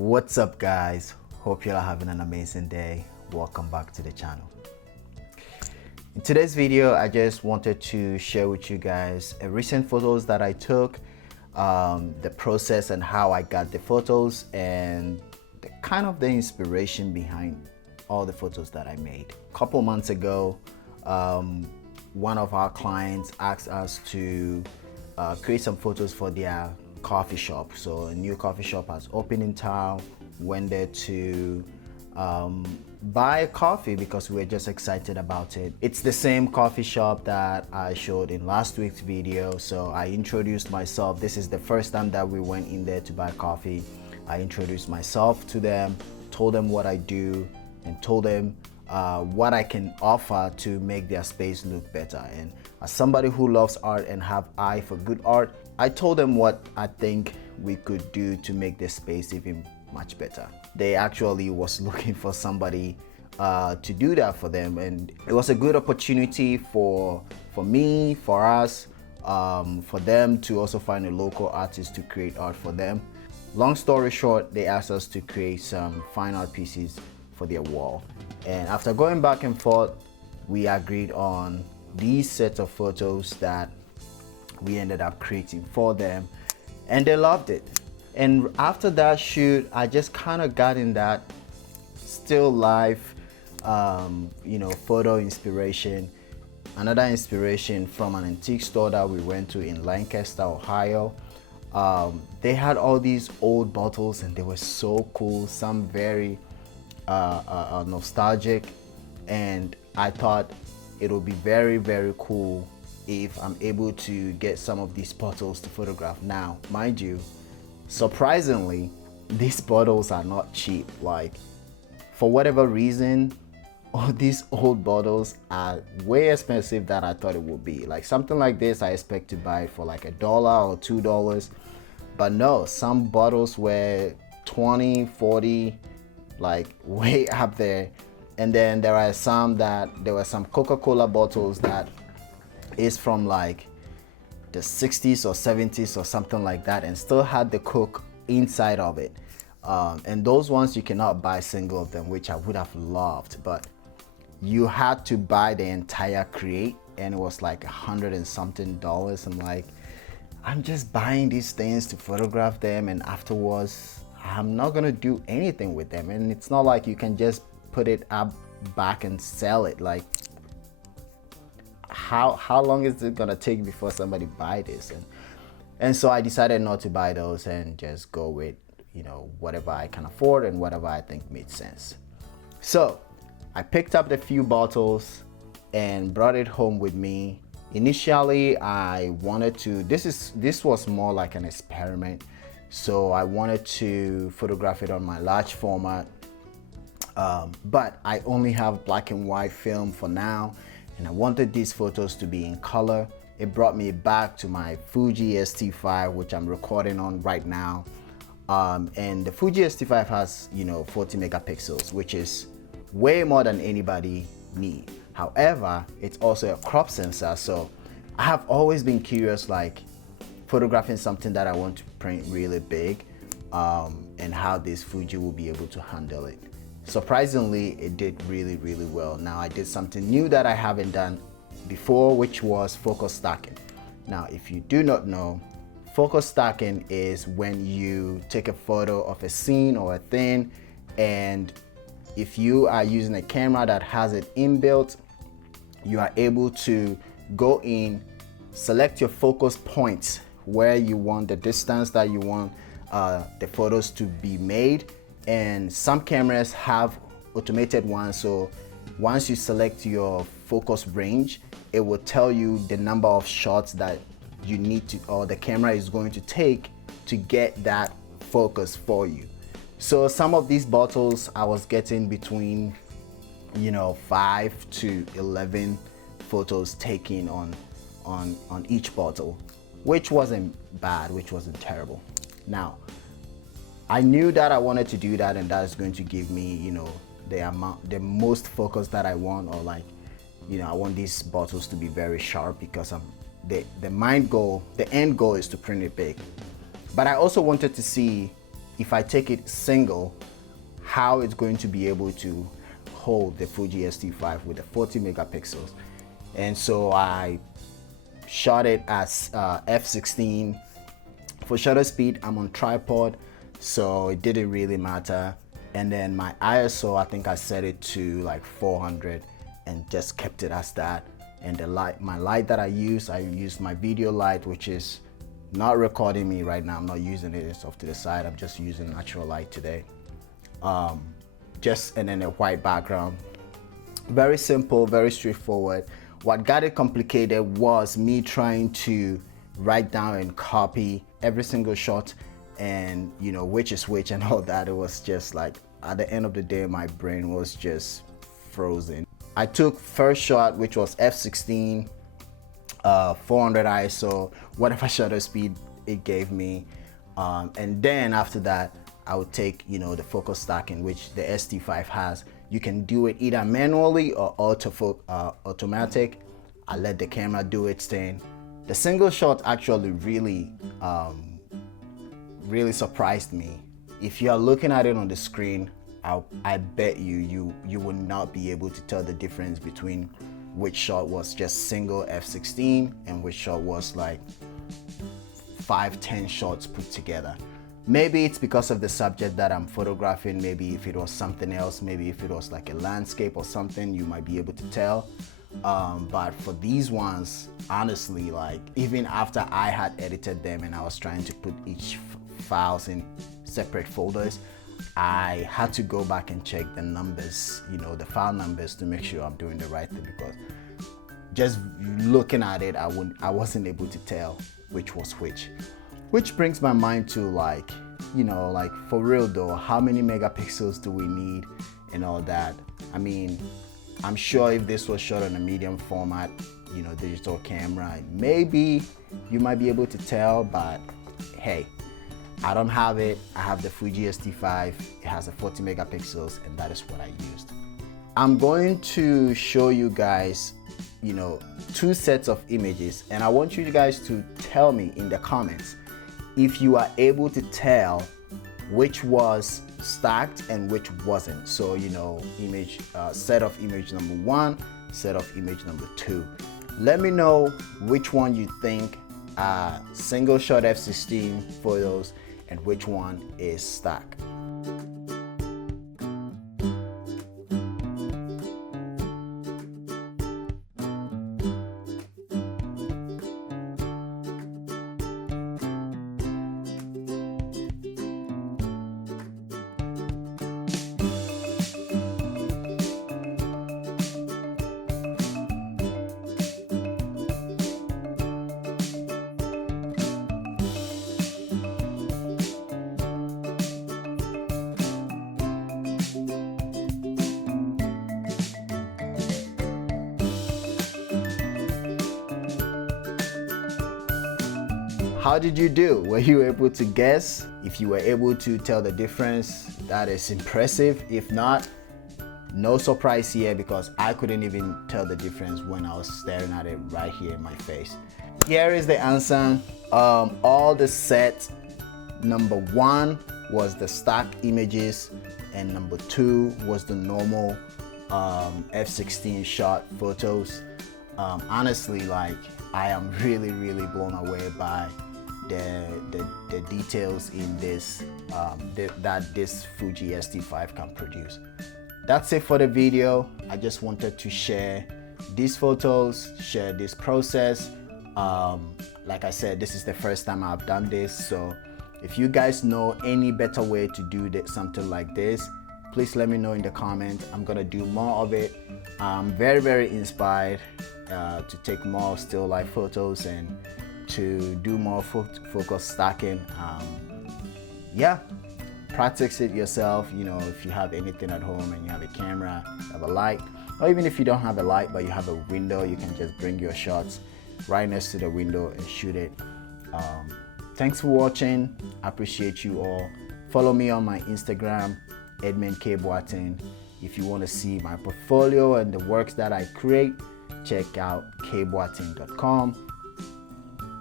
What's up, guys? Hope you're having an amazing day. Welcome back to the channel. In today's video, I just wanted to share with you guys a recent photos that I took, the process and how I got the photos, and the inspiration behind all the photos that I made. A couple months ago, one of our clients asked us to create some photos for their coffee shop. So a new coffee shop has opened in town. Went there to buy a coffee because we were just excited about it. It's the same coffee shop that I showed in last week's video, so I introduced myself. This is the first time that we went in there to buy coffee. I introduced myself to them, told them what I do, and told them what I can offer to make their space look better. And as somebody who loves art and have eye for good art, I told them what I think we could do to make this space even much better. They actually was looking for somebody to do that for them, and it was a good opportunity for me, for us, for them to also find a local artist to create art for them. Long story short, they asked us to create some fine art pieces for their wall, and after going back and forth, we agreed on these sets of photos that we ended up creating for them, and they loved it. And after that shoot, I just kind of got in that still life photo inspiration. Another inspiration from an antique store that we went to in Lancaster, Ohio. They had all these old bottles and they were so cool, some very nostalgic, and I thought it would be very, very cool if I'm able to get some of these bottles to photograph. Now, mind you, surprisingly, these bottles are not cheap. Like, for whatever reason, all these old bottles are way expensive than I thought it would be. Like, something like this I expect to buy for like $1 or $2, but no, some bottles were 20, 40, like way up there. And then there were some Coca-Cola bottles that is from like the 60s or 70s or something like that, and still had the Coke inside of it. And those ones you cannot buy single of them, which I would have loved, but you had to buy the entire crate, and it was like $100 and something. I'm like, I'm just buying these things to photograph them, and afterwards I'm not gonna do anything with them. And it's not like you can just put it up back and sell it. Like, how long is it gonna take before somebody buy this? And so I decided not to buy those and just go with whatever I can afford and whatever I think made sense. So I picked up the few bottles and brought it home with me. Initially, I wanted to, this was more like an experiment, so I wanted to photograph it on my large format, but I only have black and white film for now, and I wanted these photos to be in color. It brought me back to my Fuji ST5, which I'm recording on right now. And the Fuji ST5 has 40 megapixels, which is way more than anybody need. However, it's also a crop sensor, so I have always been curious, like photographing something that I want to print really big, and how this Fuji will be able to handle it. Surprisingly, it did really, really well. Now, I did something new that I haven't done before, which was focus stacking. Now, if you do not know, focus stacking is when you take a photo of a scene or a thing, and if you are using a camera that has it inbuilt, you are able to go in, select your focus points where you want the distance that you want the photos to be made. And some cameras have automated ones, so once you select your focus range, it will tell you the number of shots that you need to, or the camera is going to take to get that focus for you. So some of these bottles I was getting between 5 to 11 photos taken on each bottle, which wasn't bad, which wasn't terrible. Now, I knew that I wanted to do that, and that's going to give me the most focus that I want, or like I want these bottles to be very sharp, because the end goal is to print it big. But I also wanted to see if I take it single, how it's going to be able to hold the Fuji X-T5 with the 40 megapixels. And so I shot it as f16. For shutter speed, I'm on tripod, so it didn't really matter. And then my ISO, I think I set it to like 400 and just kept it as that. And the light, my light that I used my video light, which is not recording me right now. I'm not using it, it's off to the side. I'm just using natural light today. And then a white background. Very simple, very straightforward. What got it complicated was me trying to write down and copy every single shot, and you know, which is which and all that. It was just like, at the end of the day, my brain was just frozen. I took first shot, which was f16, 400 ISO, whatever shutter speed it gave me, and then after that I would take, you know, the focus stacking, which the X-T5 has. You can do it either manually or automatic. I let the camera do its thing. The single shot actually really surprised me. If you are looking at it on the screen, I bet you will not be able to tell the difference between which shot was just single f16 and which shot was like 5-10 shots put together. Maybe it's because of the subject that I'm photographing. Maybe if it was something else, maybe if it was like a landscape or something, you might be able to tell. But for these ones, honestly, like even after I had edited them and I was trying to put each files in separate folders, I had to go back and check the numbers, you know, the file numbers, to make sure I'm doing the right thing, because just looking at it, I wasn't able to tell which was which. Which brings my mind to, like, you know, like for real though, how many megapixels do we need and all that? I mean, I'm sure if this was shot on a medium format, you know, digital camera, maybe you might be able to tell, but hey, I don't have it. I have the Fuji X-T5. It has a 40 megapixels, and that is what I used. I'm going to show you guys, you know, 2 sets of images, and I want you guys to tell me in the comments if you are able to tell which was stacked and which wasn't. So, you know, image set of image number 1, set of image number 2. Let me know which one you think single shot f16 photos and which one is stacked. How did you do? Were you able to guess? If you were able to tell the difference, that is impressive. If not, no surprise here, because I couldn't even tell the difference when I was staring at it right here in my face. Here is the answer. All the set, number 1 was the stock images, and number 2 was the normal f16 shot photos. Honestly, like, I am really blown away by the details in this that this Fuji X-T5 can produce. That's it for the video. I just wanted to share these photos, share this process. Like I said, this is the first time I've done this, so if you guys know any better way to do something like this, please let me know in the comments. I'm gonna do more of it. I'm very inspired to take more still life photos and to do more focus stacking. Yeah, practice it yourself. You know, if you have anything at home and you have a camera, you have a light, or even if you don't have a light but you have a window, you can just bring your shots right next to the window and shoot it. Thanks for watching. I appreciate you all. Follow me on my Instagram, KBANA. If you want to see my portfolio and the works that I create, check out KBANA.com.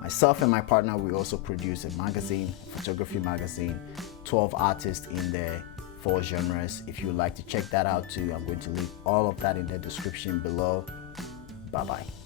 Myself and my partner, we also produce a magazine, photography magazine, 12 artists in there, 4 genres. If you would like to check that out too, I'm going to leave all of that in the description below. Bye bye.